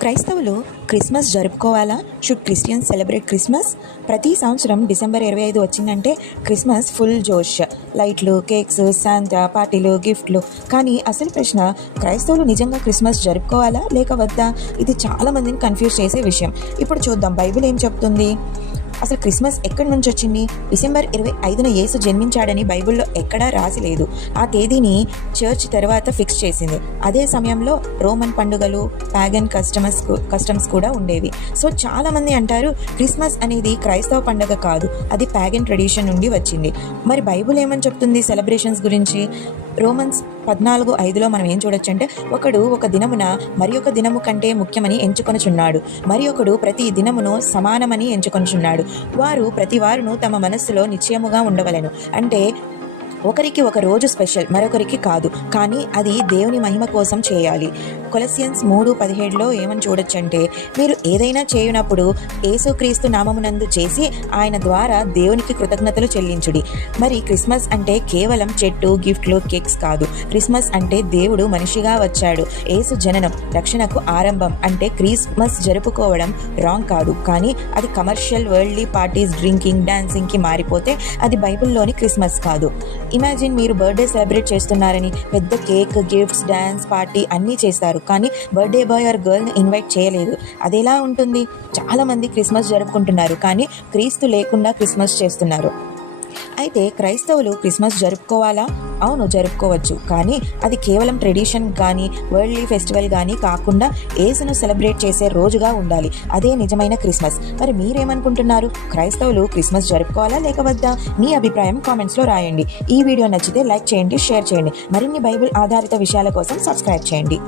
క్రైస్తవులు క్రిస్మస్ జరుపుకోవాలా? Should Christians celebrate Christmas ప్రతి సంవత్సరం డిసెంబర్ ఇరవై ఐదు వచ్చిందంటే క్రిస్మస్ ఫుల్ జోష్. లైట్లు కేక్స్ శాంతా పార్టీలు గిఫ్ట్లు. కానీ అసలు ప్రశ్న క్రైస్తవులు నిజంగా క్రిస్మస్ జరుపుకోవాలా లేక వద్దా? ఇది చాలామందిని కన్ఫ్యూజ్ చేసే విషయం. ఇప్పుడు చూద్దాం బైబిల్ ఏం చెప్తుంది? అసలు క్రిస్మస్ ఎక్కడి నుంచి వచ్చింది? డిసెంబర్ ఇరవై ఐదున యేసు జన్మించాడని బైబిల్లో ఎక్కడా రాసి లేదు. ఆ తేదీని చర్చ్ తర్వాత ఫిక్స్ చేసింది. అదే సమయంలో రోమన్ పండుగలు ప్యాగన్ కస్టమర్స్ కస్టమ్స్ కూడా ఉండేవి. సో చాలామంది అంటారు క్రిస్మస్ అనేది క్రైస్తవ పండుగ కాదు. అది ప్యాగన్ ట్రెడిషన్ నుండి వచ్చింది. మరి బైబిల్ ఏమని చెప్తుంది సెలబ్రేషన్స్ గురించి? రోమన్స్ పద్నాలుగు ఐదులో మనం ఏం చూడొచ్చు అంటే ఒకడు ఒక దినమున మరి ఒక దినము కంటే ముఖ్యమని ఎంచుకొనుచున్నాడు. మరి ఒకడు ప్రతి దినమును సమానమని ఎంచుకొనుచున్నాడు. వారు ప్రతి వారును తమ మనస్సులో నిశ్చయముగా ఉండవలెను. అంటే ఒకరికి ఒక రోజు స్పెషల్ మరొకరికి కాదు. కానీ అది దేవుని మహిమ కోసం చేయాలి. కొలసియన్స్ మూడు పదిహేడులో ఏమని చూడొచ్చంటే మీరు ఏదైనా చేయునప్పుడు యేసుక్రీస్తు నామమునందు చేసి ఆయన ద్వారా దేవునికి కృతజ్ఞతలు చెల్లించుడి. మరి క్రిస్మస్ అంటే కేవలం చెట్టు గిఫ్ట్లు కేక్స్ కాదు. క్రిస్మస్ అంటే దేవుడు మనిషిగా వచ్చాడు. యేసు జననం రక్షణకు ఆరంభం అంటే క్రిస్మస్ జరుపుకోవడం రాంగ్ కాదు. కానీ అది కమర్షియల్ వరల్డ్లీ పార్టీస్ డ్రింకింగ్ డాన్సింగ్కి మారిపోతే అది బైబిల్లోని క్రిస్మస్ కాదు. ఇమాజిన్ మీరు బర్త్డే సెలబ్రేట్ చేస్తున్నారని పెద్ద కేక్ గిఫ్ట్స్ డ్యాన్స్ పార్టీ అన్నీ చేస్తారు. కానీ బర్త్డే బాయ్ ఆర్ గర్ల్ని ఇన్వైట్ చేయలేదు. అది ఎలా ఉంటుంది చాలామంది క్రిస్మస్ జరుపుకుంటున్నారు. కానీ క్రీస్తు లేకుండా క్రిస్మస్ చేస్తున్నారు. అయితే క్రైస్తవులు క్రిస్మస్ జరుపుకోవాలా? అవును జరుపుకోవచ్చు. కానీ అది కేవలం ట్రెడిషన్ కానీ వరల్డ్లీ ఫెస్టివల్ కానీ కాకుండా ఏసును సెలబ్రేట్ చేసే రోజుగా ఉండాలి. అదే నిజమైన క్రిస్మస్. మరి మీరేమనుకుంటున్నారు? క్రైస్తవులు క్రిస్మస్ జరుపుకోవాలా లేక వద్దా మీ అభిప్రాయం కామెంట్స్లో రాయండి. ఈ వీడియో నచ్చితే లైక్ చేయండి షేర్ చేయండి. మరిన్ని బైబిల్ ఆధారిత విషయాల కోసం సబ్స్క్రైబ్ చేయండి.